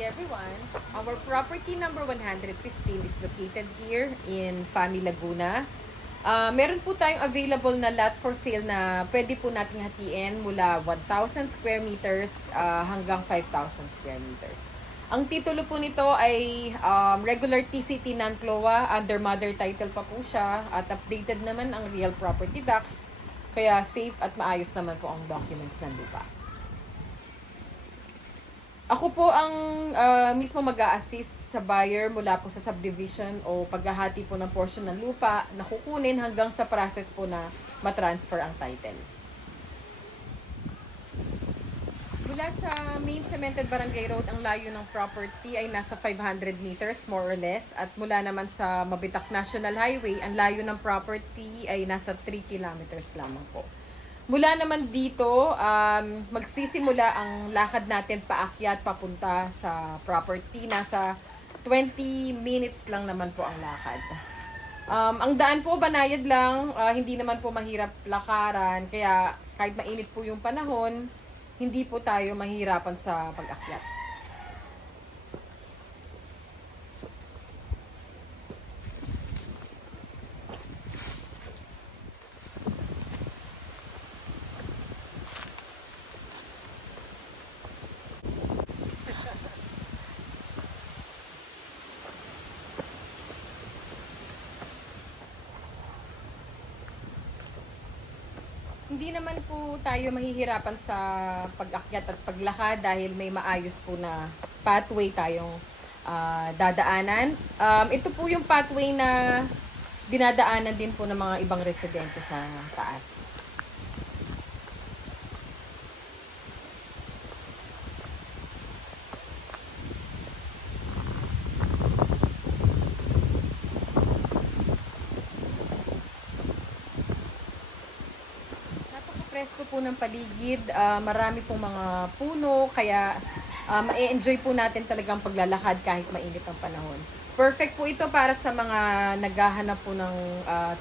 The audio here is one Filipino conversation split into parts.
day everyone. Our property number 115 is located here in Fami, Laguna. Meron po tayong available na lot for sale na pwede po nating hatiin mula 1,000 square meters hanggang 5,000 square meters. Ang titulo po nito ay regular TCT non-CLOA, under mother title pa po siya at updated naman ang real property docs. Kaya safe at maayos naman po ang documents ng lupa. Ako po ang mismo mag-a-assist sa buyer mula po sa subdivision o paghahati po ng portion ng lupa na kukunin hanggang sa process po na matransfer ang title. Mula sa main cemented barangay road, ang layo ng property ay nasa 500 meters more or less. At mula naman sa Mabitak National Highway, ang layo ng property ay nasa 3 kilometers lamang po. Mula naman dito, magsisimula ang lakad natin paakyat papunta sa property. Nasa 20 minutes lang naman po ang lakad. Ang daan po, banayad lang, hindi naman po mahirap lakaran. Kaya kahit mainit po yung panahon, hindi po tayo mahirapan sa pag-akyat. Hindi naman po tayo mahihirapan sa pag-akyat at paglakad dahil may maayos po na pathway tayong dadaanan. Ito po yung pathway na dinadaanan din po ng mga ibang residente sa taas. Presko po ng paligid, marami pong mga puno, kaya ma-enjoy po natin talagang paglalakad kahit mainit ang panahon. Perfect po ito para sa mga naghahanap po ng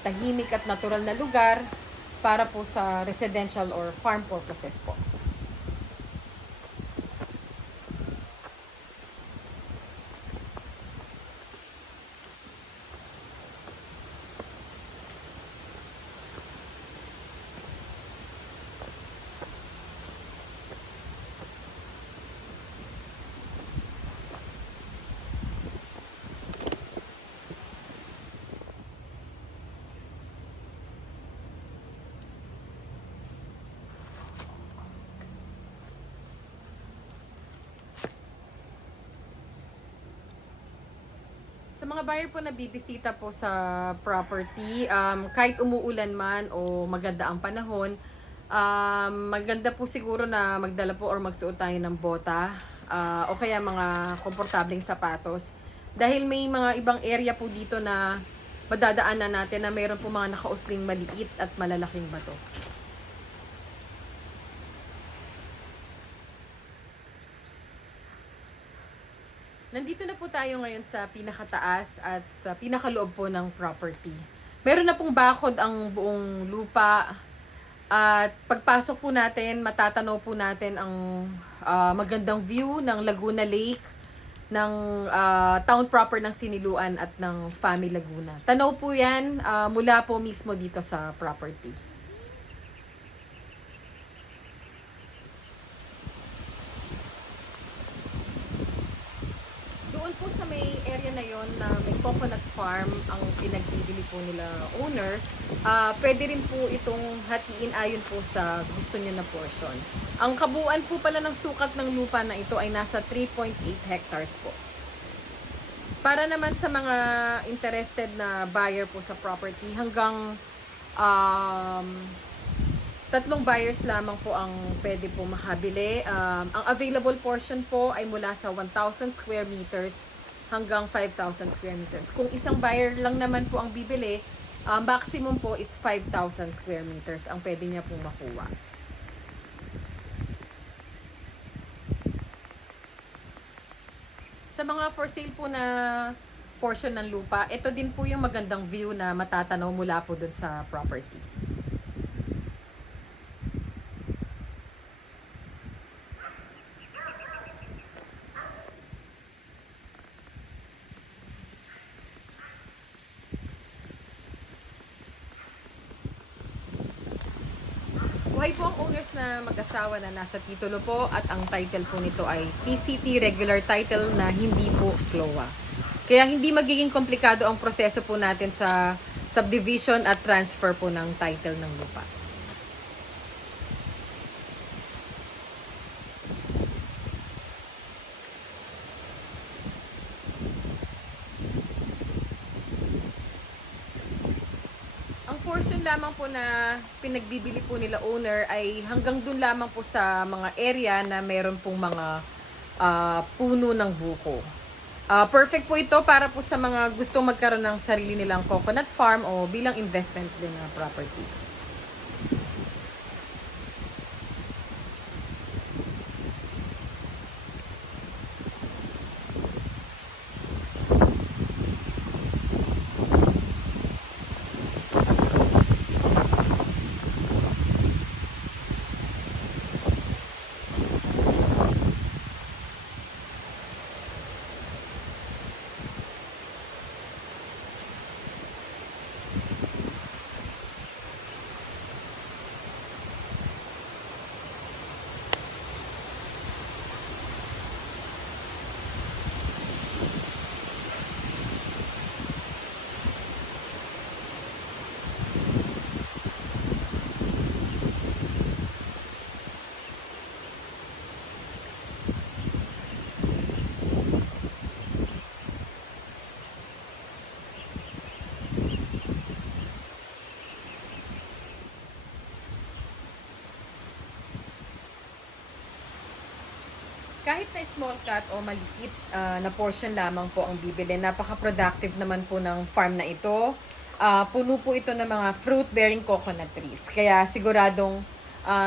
tahimik at natural na lugar para po sa residential or farm purposes po. Sa mga buyer po na bibisita po sa property, kahit umuulan man o maganda ang panahon, maganda po siguro na magdala po or magsuot tayo ng bota o kaya mga komportableng sapatos. Dahil may mga ibang area po dito na madadaanan natin na mayroon po mga nakausling maliit at malalaking bato. Nandito na po tayo ngayon sa pinakataas at sa pinakaloob po ng property. Meron na pong bakod ang buong lupa at pagpasok po natin, matatanaw po natin ang magandang view ng Laguna Lake, ng town proper ng Siniluan at ng Fami Laguna. Tanaw po yan mula po mismo dito sa property. Doon po sa may area na yon na may coconut farm ang pinagbibili po nila owner, pwede rin po itong hatiin ayon po sa gusto niyo na portion. Ang kabuuan po pala ng sukat ng lupa na ito ay nasa 3.8 hectares po. Para naman sa mga interested na buyer po sa property, hanggang 3 buyers lamang po ang pwede po makabili. Ang available portion po ay mula sa 1,000 square meters hanggang 5,000 square meters. Kung isang buyer lang naman po ang bibili, maximum po is 5,000 square meters ang pwede niya pong makuha. Sa mga for sale po na portion ng lupa, ito din po yung magandang view na matatanaw mula po dun sa property. Buhay po ang owners na mag-asawa na nasa titulo po at ang title po nito ay TCT regular title na hindi po CLOA. Kaya hindi magiging komplikado ang proseso po natin sa subdivision at transfer po ng title ng lupa. Ang portion lamang po na pinagbibili po nila owner ay hanggang dun lamang po sa mga area na meron pong mga puno ng buko. Perfect po ito para po sa mga gustong magkaroon ng sarili nilang coconut farm o bilang investment din na property. Kahit na small cut o maliit na portion lamang po ang bibili, napaka-productive naman po ng farm na ito. Puno po ito ng mga fruit-bearing coconut trees. Kaya siguradong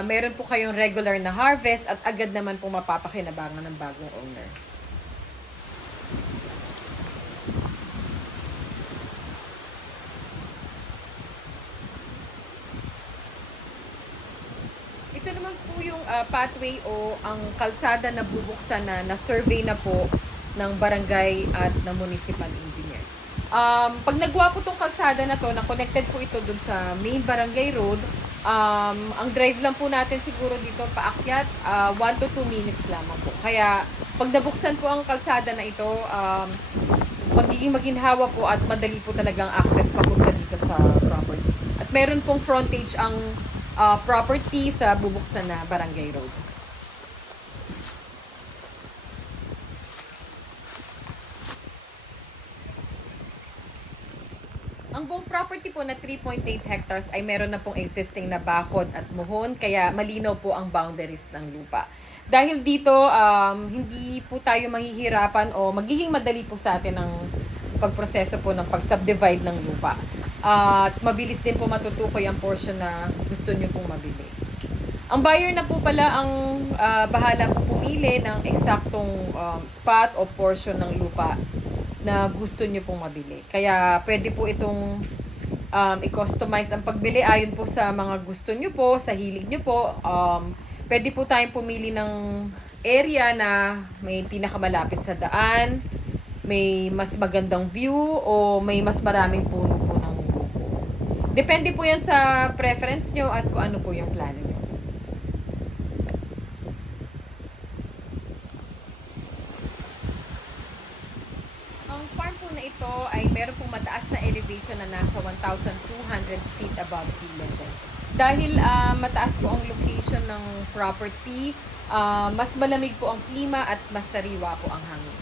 meron po kayong regular na harvest at agad naman po mapapakinabangan ng bagong owner. Ito naman po yung pathway o ang kalsada na bubuksan na survey na po ng barangay at ng municipal engineer. Pag nagwa po itong kalsada na to, na connected po ito dun sa main barangay road, ang drive lang po natin siguro dito paakyat, 1 to 2 minutes lamang po. Kaya pag nabuksan po ang kalsada na ito, magiging maginhawa po at madali po talagang access papunta dito sa property. At meron pong frontage ang property sa bubuksan na barangay road. Ang buong property po na 3.8 hectares ay meron na pong existing na bakod at muhon, kaya malinaw po ang boundaries ng lupa. Dahil dito, hindi po tayo mahihirapan o magiging madali po sa atin ang pagproseso po ng pag-subdivide ng lupa. At mabilis din po matutukoy ang portion na gusto nyo pong mabili. Ang buyer na po pala ang bahala po pumili ng eksaktong spot o portion ng lupa na gusto nyo pong mabili. Kaya pwede po itong i-customize ang pagbili ayon po sa mga gusto nyo po, sa hilig nyo po. Pwede po tayong pumili ng area na may pinakamalapit sa daan, may mas magandang view, o may mas maraming puno po ng buko. Depende po yan sa preference nyo at kung ano po yung plano nyo. Ang farm po na ito ay meron pong mataas na elevation na nasa 1,200 feet above sea level. Dahil mataas po ang location ng property, mas malamig po ang klima at mas sariwa po ang hangin.